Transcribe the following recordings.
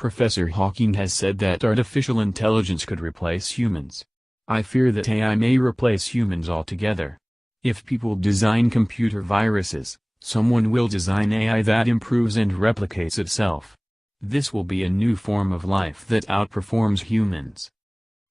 Professor Hawking has said that artificial intelligence could replace humans. I fear that AI may replace humans altogether. If people design computer viruses, someone will design AI that improves and replicates itself. This will be a new form of life that outperforms humans.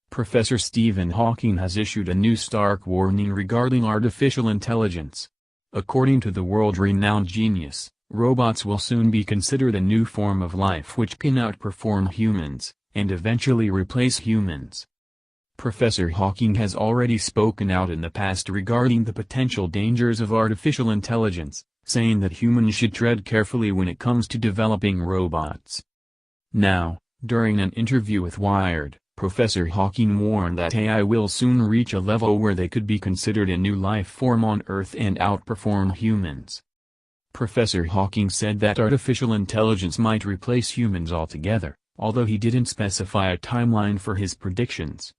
Professor Stephen Hawking has issued a new stark warning regarding artificial intelligence. According to the world-renowned genius, robots will soon be considered a new form of life which can outperform humans, and eventually replace humans. Professor Hawking has already spoken out in the past regarding the potential dangers of artificial intelligence, saying that humans should tread carefully when it comes to developing robots. Now, during an interview with Wired, Professor Hawking warned that AI will soon reach a level where they could be considered a new life form on Earth and outperform humans. Professor Hawking said that artificial intelligence might replace humans altogether, although he didn't specify a timeline for his predictions.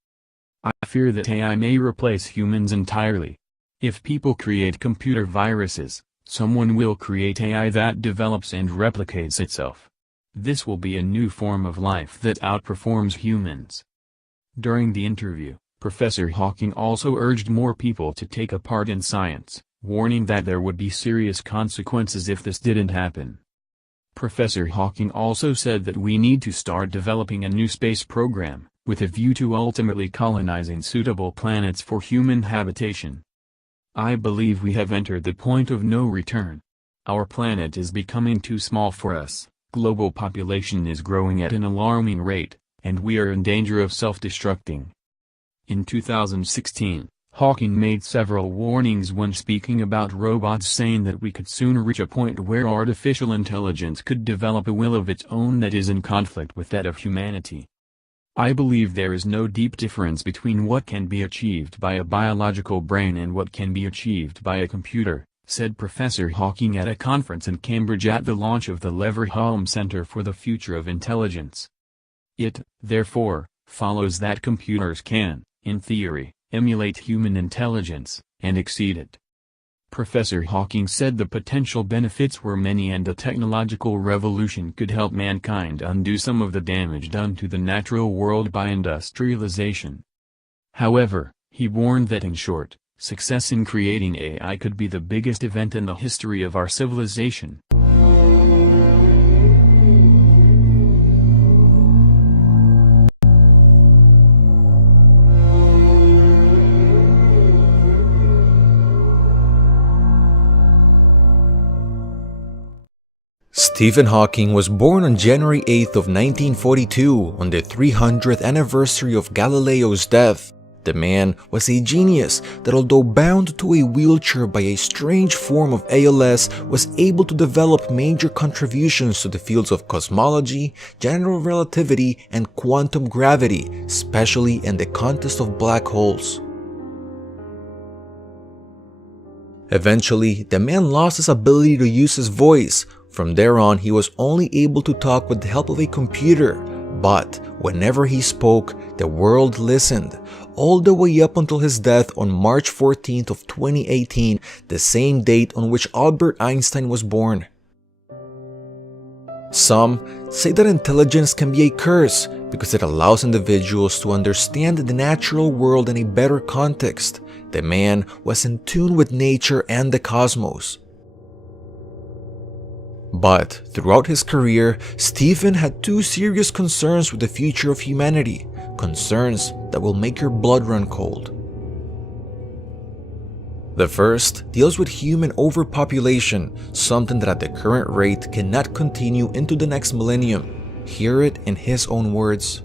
I fear that AI may replace humans entirely. If people create computer viruses, someone will create AI that develops and replicates itself. This will be a new form of life that outperforms humans. During the interview, Professor Hawking also urged more people to take a part in science, warning that there would be serious consequences if this didn't happen. Professor Hawking also said that we need to start developing a new space program, with a view to ultimately colonizing suitable planets for human habitation. I believe we have entered the point of no return. Our planet is becoming too small for us, global population is growing at an alarming rate, and we are in danger of self-destructing. In 2016, Hawking made several warnings when speaking about robots, saying that we could soon reach a point where artificial intelligence could develop a will of its own that is in conflict with that of humanity. I believe there is no deep difference between what can be achieved by a biological brain and what can be achieved by a computer, said Professor Hawking at a conference in Cambridge at the launch of the Leverhulme Center for the Future of Intelligence. It, therefore, follows that computers can, in theory, emulate human intelligence, and exceed it. Professor Hawking said the potential benefits were many and a technological revolution could help mankind undo some of the damage done to the natural world by industrialization. However, he warned that in short, success in creating AI could be the biggest event in the history of our civilization. Stephen Hawking was born on January 8th of 1942 on the 300th anniversary of Galileo's death. The man was a genius that, although bound to a wheelchair by a strange form of ALS, was able to develop major contributions to the fields of cosmology, general relativity, and quantum gravity, especially in the context of black holes. Eventually, the man lost his ability to use his voice. From there on, he was only able to talk with the help of a computer, but whenever he spoke, the world listened, all the way up until his death on March 14th of 2018, the same date on which Albert Einstein was born. Some say that intelligence can be a curse because it allows individuals to understand the natural world in a better context. The man was in tune with nature and the cosmos. But throughout his career, Stephen had two serious concerns with the future of humanity, concerns that will make your blood run cold. The first deals with human overpopulation, something that at the current rate cannot continue into the next millennium. Hear it in his own words.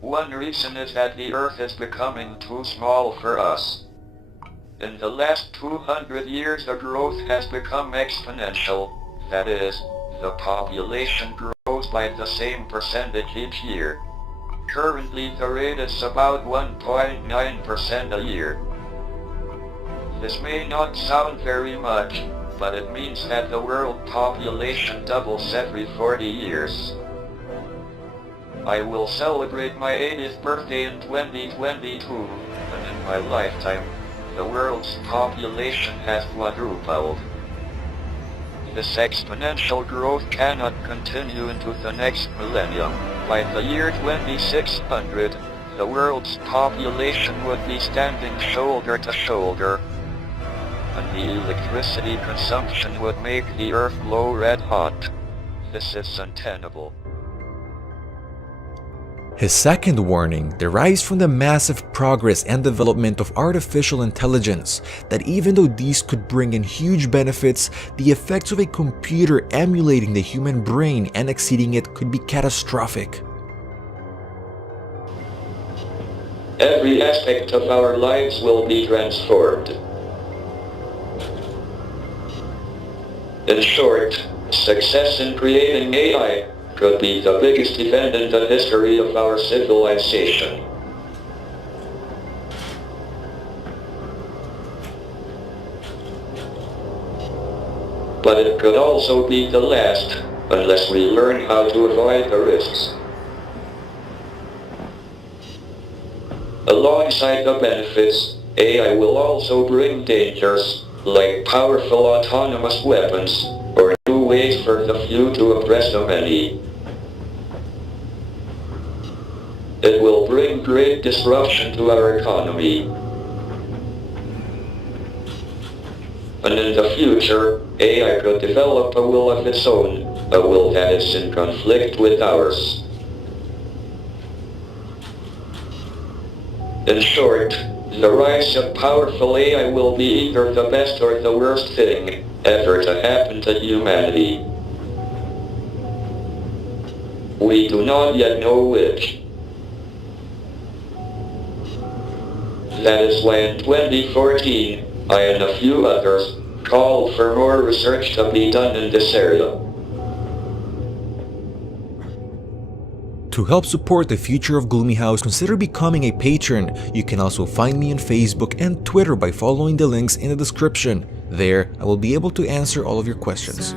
One reason is that the Earth is becoming too small for us. In the last 200 years, the growth has become exponential. That is, the population grows by the same percentage each year. Currently the rate is about 1.9% a year. This may not sound very much, but it means that the world population doubles every 40 years. I will celebrate my 80th birthday in 2022, and in my lifetime, the world's population has quadrupled. This exponential growth cannot continue into the next millennium. By the year 2600, the world's population would be standing shoulder to shoulder, and the electricity consumption would make the Earth glow red hot. This is untenable. His second warning derives from the massive progress and development of artificial intelligence, that even though these could bring in huge benefits, the effects of a computer emulating the human brain and exceeding it could be catastrophic. Every aspect of our lives will be transformed. In short, success in creating AI could be the biggest event in the history of our civilization. But it could also be the last, unless we learn how to avoid the risks. Alongside the benefits, AI will also bring dangers, like powerful autonomous weapons, or new ways for the few to oppress the many. It will bring great disruption to our economy. And in the future, AI could develop a will of its own, a will that is in conflict with ours. In short, the rise of powerful AI will be either the best or the worst thing ever to happen to humanity. We do not yet know which. That is why in 2014, I and a few others called for more research to be done in this area. To help support the future of Gloomy House, consider becoming a patron. You can also find me on Facebook and Twitter by following the links in the description. There, I will be able to answer all of your questions.